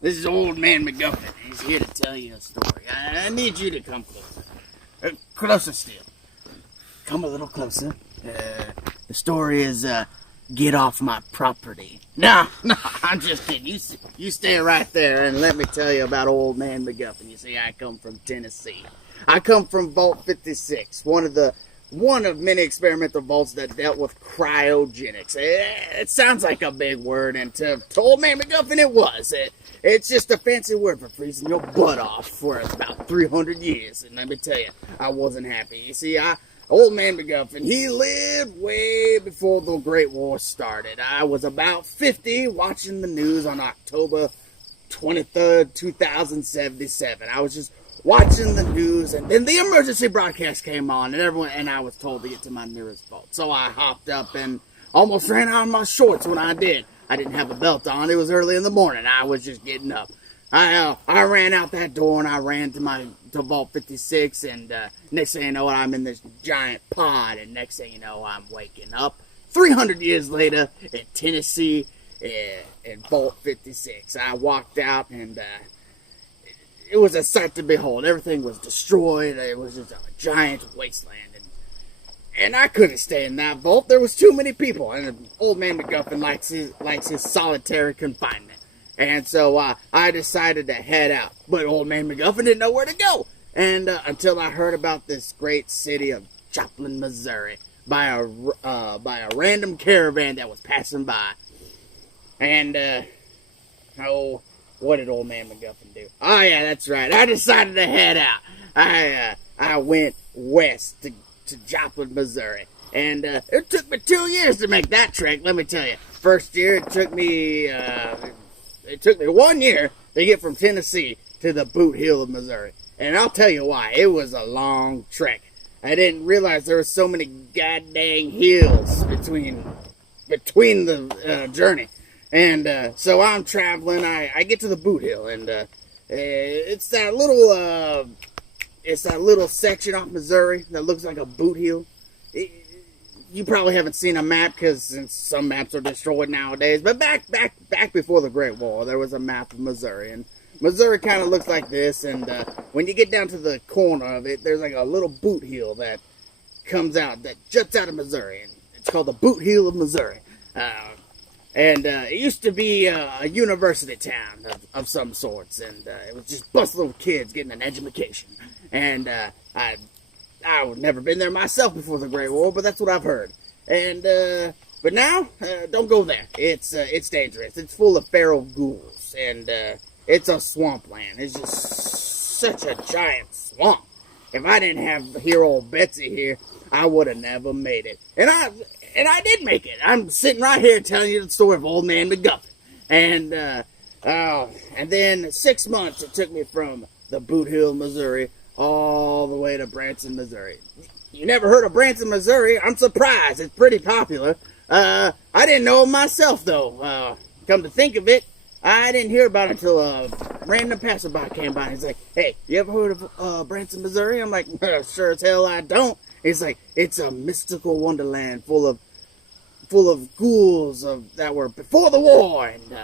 This is old man McGuffin. He's here to tell you a story. I need you to come closer. Closer still. Come a little closer. The story is, get off my property. No, I'm just kidding. You stay right there and let me tell you about old man McGuffin. You see, I come from Tennessee. I come from Vault 56, one of many experimental vaults that dealt with cryogenics. It sounds like a big word, and to old man McGuffin it was. It's just a fancy word for freezing your butt off for about 300 years. And let me tell you, I wasn't happy. You see, old man McGuffin, he lived way before the Great War started. I was about 50 watching the news on October 23rd, 2077. I was just watching the news, and then the emergency broadcast came on, and I was told to get to my nearest vault. So I hopped up and almost ran out of my shorts when I did. I didn't have a belt on. It was early in the morning. I was just getting up. I ran out that door, and I ran to Vault 56, and next thing you know, I'm in this giant pod, and next thing you know, I'm waking up 300 years later in Tennessee in Vault 56. I walked out, and it was a sight to behold. Everything was destroyed. It was just a giant wasteland. And I couldn't stay in that vault. There was too many people. And old man McGuffin likes his solitary confinement. And so I decided to head out. But old man McGuffin didn't know where to go. And until I heard about this great city of Joplin, Missouri, by a random caravan that was passing by. And what did old man McGuffin do? Oh yeah, that's right. I decided to head out. I went west to Joplin, Missouri. And it took me 2 years to make that trek, let me tell you. First year, it took me 1 year to get from Tennessee to the boot heel of Missouri. And I'll tell you why. It was a long trek. I didn't realize there were so many goddamn hills between the journey. And so I'm traveling. I get to the boot hill, and it's that little section off Missouri that looks like a boot heel. You probably haven't seen a map because some maps are destroyed nowadays. But back before the Great War, there was a map of Missouri, and Missouri kind of looks like this. And when you get down to the corner of it, there's like a little boot heel that comes out, that juts out of Missouri, and it's called the boot heel of Missouri. And it used to be a university town of some sorts, and it was just bustling with kids getting an education. And I've never been there myself before the Great War, but that's what I've heard. And but now, don't go there. It's dangerous. It's full of feral ghouls, and it's a swampland. It's just such a giant swamp. If I didn't have hero old Betsy here, I would have never made it. And I did make it. I'm sitting right here telling you the story of old man McGuffin. And then 6 months it took me from the Boot Hill, Missouri, all the way to Branson, Missouri. You never heard of Branson, Missouri? I'm surprised. It's pretty popular. I didn't know it myself, though. Come to think of it, I didn't hear about it until a random passerby came by. He's like, hey, you ever heard of Branson, Missouri? I'm like, sure as hell I don't. He's like, it's a mystical wonderland full of ghouls that were before the war, and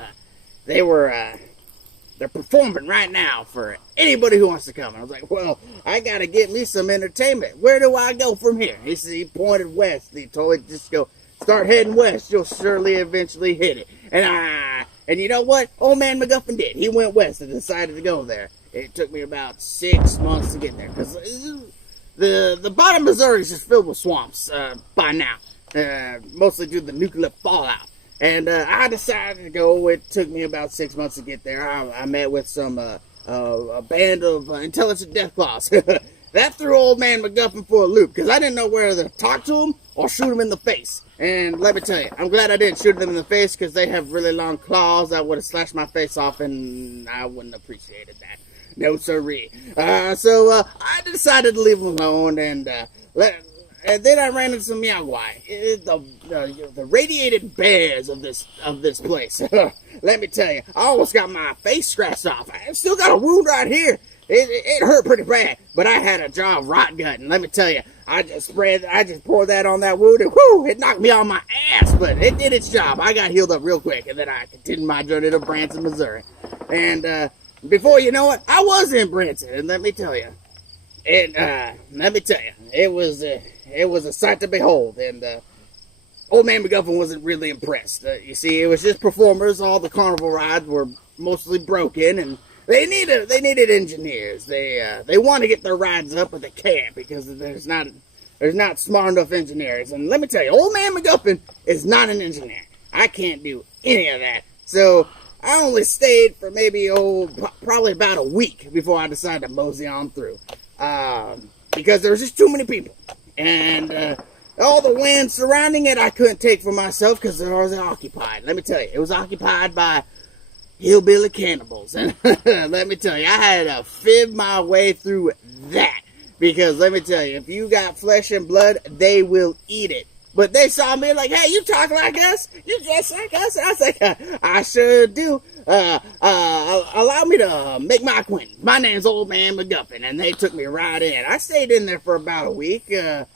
they're performing right now for anybody who wants to come. And I was like, well, I gotta get me some entertainment. Where do I go from here? He pointed west. He told me just go start heading west. You'll surely eventually hit it. And you know what? Old man McGuffin did. He went west and decided to go there. It took me about 6 months to get there, because the bottom of Missouri is just filled with swamps by now, mostly due to the nuclear fallout. And I decided to go. It took me about 6 months to get there. I met with a band of intelligent deathclaws. That threw old man McGuffin for a loop, because I didn't know whether to talk to him or shoot him in the face. And let me tell you, I'm glad I didn't shoot them in the face, because they have really long claws that would have slashed my face off, and I wouldn't have appreciated that. No siree. So I decided to leave them alone, and then I ran into some Miagwai, the radiated bears of this place. Let me tell you, I almost got my face scratched off. I still got a wound right here. It hurt pretty bad, but I had a jar of rot gut, and let me tell you, I just poured that on that wound, and whoo, it knocked me on my ass, but it did its job. I got healed up real quick, and then I continued my journey to Branson, Missouri. And before you know it, I was in Branson, and let me tell you, it was a sight to behold. And old man McGuffin wasn't really impressed. You see, it was just performers. All the carnival rides were mostly broken, and they needed engineers. They want to get their rides up, but they can't because there's not smart enough engineers. And let me tell you, old man McGuffin is not an engineer. I can't do any of that. So I only stayed for maybe probably about a week before I decided to mosey on through, because there was just too many people, and all the wind surrounding it I couldn't take for myself because it was occupied. Let me tell you, it was occupied by hillbilly cannibals, and let me tell you, I had to fib my way through that, because let me tell you, if you got flesh and blood, they will eat it. But they saw me like, hey, you talk like us, you dress like us. And I was like, I sure do. Allow me to make my acquaintance. My name's Old Man McGuffin, and they took me right in. I stayed in there for about a week. It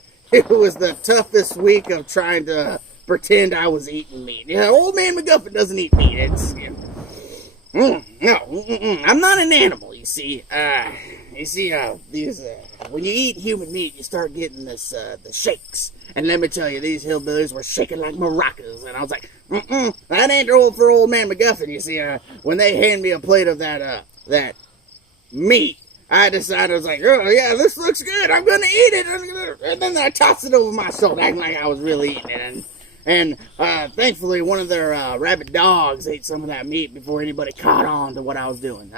was the toughest week of trying to pretend I was eating meat. Yeah, Old Man McGuffin doesn't eat meat. It's, I'm not an animal, you see. When you eat human meat, you start getting the shakes. And let me tell you, these hillbillies were shaking like maracas. And I was like, that ain't for Old Man McGuffin. You see, when they handed me a plate of that meat, I decided, I was like, oh yeah, this looks good, I'm gonna eat it. And then I tossed it over my shoulder, acting like I was really eating it. And thankfully, one of their rabid dogs ate some of that meat before anybody caught on to what I was doing.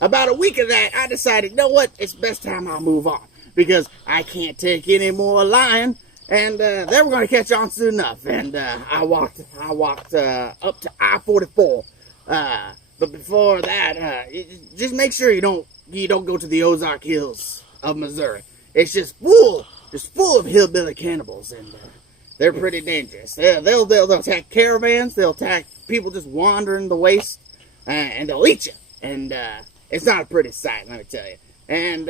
About a week of that, I decided, you know what, it's best time I move on, because I can't take any more lying. And they were going to catch on soon enough. And I walked up to I-44. But before that, just make sure you don't go to the Ozark Hills of Missouri. It's just full of hillbilly cannibals, and they're pretty dangerous. They'll attack caravans. They'll attack people just wandering the waste, and they'll eat you. And it's not a pretty sight, let me tell you. And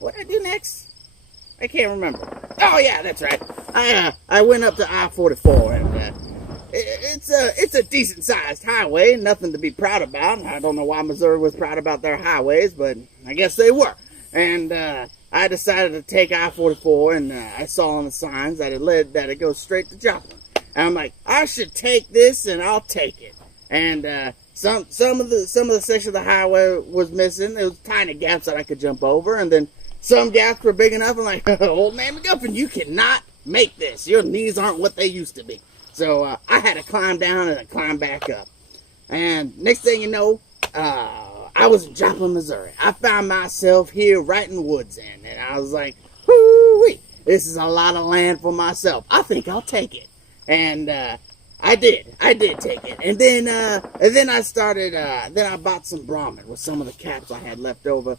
what did I do next? I can't remember. Oh yeah, that's right. I went up to I-44, and it's a decent sized highway. Nothing to be proud about. I don't know why Missouri was proud about their highways, but I guess they were. And I decided to take I-44, and I saw on the signs that it goes straight to Joplin. And I'm like, I should take this, and I'll take it. And some of the section of the highway was missing. There was tiny gaps that I could jump over, and then some gaps were big enough. I'm like, Old Man McGuffin, you cannot make this. Your knees aren't what they used to be. So I had to climb down and climb back up. And next thing you know, I was in Joplin, Missouri. I found myself here right in Woods End. And I was like, whoo-wee, this is a lot of land for myself. I think I'll take it. And I did take it. And then I started, then I bought some Brahmin with some of the caps I had left over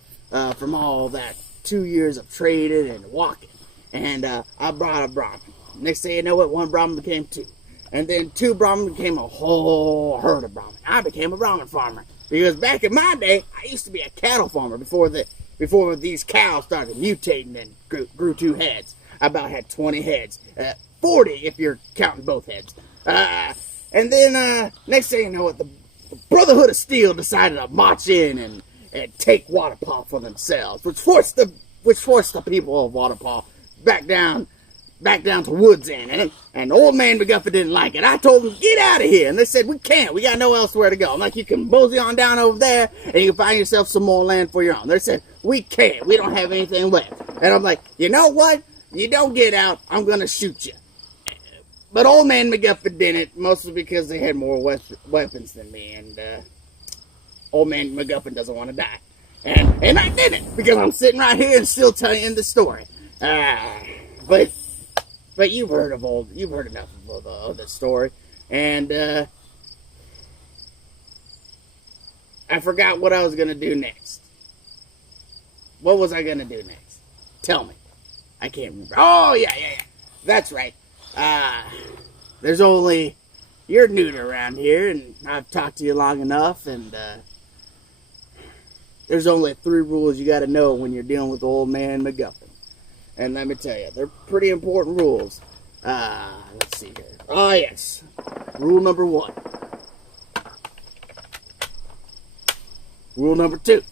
from all that 2 years of trading and walking. And I brought a Brahmin. Next thing you know it, one Brahmin became two. And then two Brahmin became a whole herd of Brahmin. I became a Brahmin farmer. Because back in my day, I used to be a cattle farmer before these cows started mutating and grew two heads. I about had 20 heads. 40 if you're counting both heads. And then next thing you know it, the Brotherhood of Steel decided to march in and take Waterpaw for themselves, which forced the people of Waterpaw back down to Woods End, and Old Man McGuffin didn't like it. I told them, get out of here, and they said, we can't, we got nowhere elsewhere to go. I'm like, you can mosey on down over there, and you can find yourself some more land for your own. They said, we can't, we don't have anything left. And I'm like, you know what, you don't get out, I'm gonna shoot you. But Old Man McGuffin didn't, mostly because they had more weapons than me, and Old Man McGuffin doesn't want to die. And I didn't, because I'm sitting right here and still telling you the story. But you've heard enough of the story, and I forgot what I was gonna do next. What was I gonna do next? Tell me. I can't remember. Oh yeah. That's right. You're new to around here, and I've talked to you long enough, and there's only 3 rules you got to know when you're dealing with Old Man McGuffin. And let me tell you, they're pretty important rules. Let's see here. Oh, yes. Rule number 1. Rule number 2.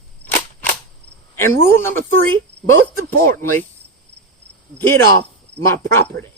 And rule number 3, most importantly, get off my property.